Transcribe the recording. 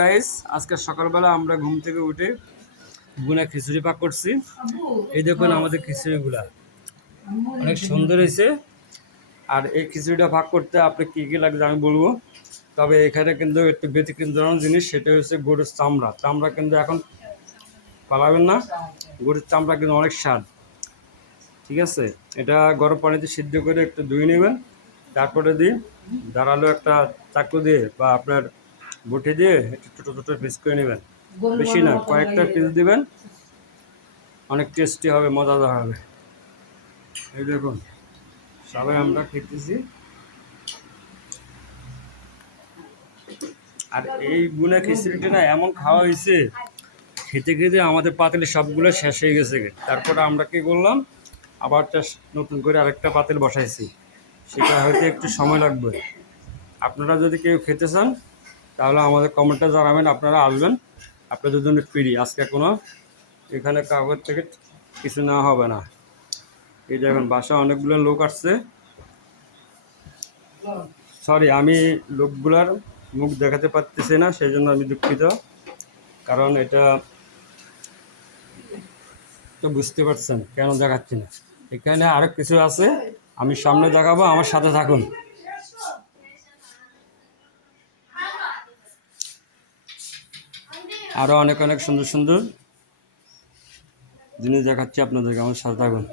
Guys, আজকে সকালবেলা আমরা ঘুম থেকে উঠে বুনা খিচুড়ি পাক করছি। এই দেখুন আমাদের খিচুড়িগুলা অনেক সুন্দর হয়েছে। আর এই খিচুড়িটা ভাগ করতে আপনি কী কী লাগবে আমি বলবো। তবে এখানে কিন্তু একটু ব্যতিক্রম ধরনের জিনিস, সেটা হচ্ছে গরুর চামড়া। চামড়া কিন্তু এখন পালাবেন না, গরুর চামড়া কিন্তু অনেক স্বাদ। ঠিক আছে, এটা গরম পানিতে সিদ্ধ করে একটু ধুয়ে নেবেন, তারপরে দিয়ে ধারালো একটা চাকু দিয়ে বা আপনার বটি দিয়ে একটু ছোটো ছোটো পিস করে নেবেন, বেশি না, কয়েকটা পিস দিবেন। অনেক টেস্টি হবে, মজাদার হবে। এই দেখুন সবাই আমরা খেতেছি। আর এই বুনা খিচুড়িটা না এমন খাওয়া হয়েছে, খেতে খেতে আমাদের পাতিলে সবগুলো শেষ হয়ে গেছে। তারপরে আমরা কি করলাম, আবার নতুন করে আরেকটা পাতিল বসাইছি। সেটা হয়তো একটু সময় লাগবে। আপনারা যদি কেউ খেতে চান তাহলে আমাদের কমেন্টে জানাবেন, আপনারা আসবেন। আপনাদের জন্য ফ্রি, আজকে কোনো এখানে কাগজ থেকে কিছু নেওয়া হবে না। এই দেখুন বাসা অনেকগুলো লোক আসছে। সরি, আমি লোকগুলার মুখ দেখাতে পারতেছি না, সেই জন্য আমি দুঃখিত। কারণ এটা তো বুঝতে পারছেন কেন দেখাচ্ছি না। এখানে আরো কিছু আছে, আমি সামনে দেখাবো, আমার সাথে থাকুন। আরো অনেক অনেক সুন্দর সুন্দর জিনিস দেখাচ্ছি আপনাদেরকে, আমার সাথে থাকুন।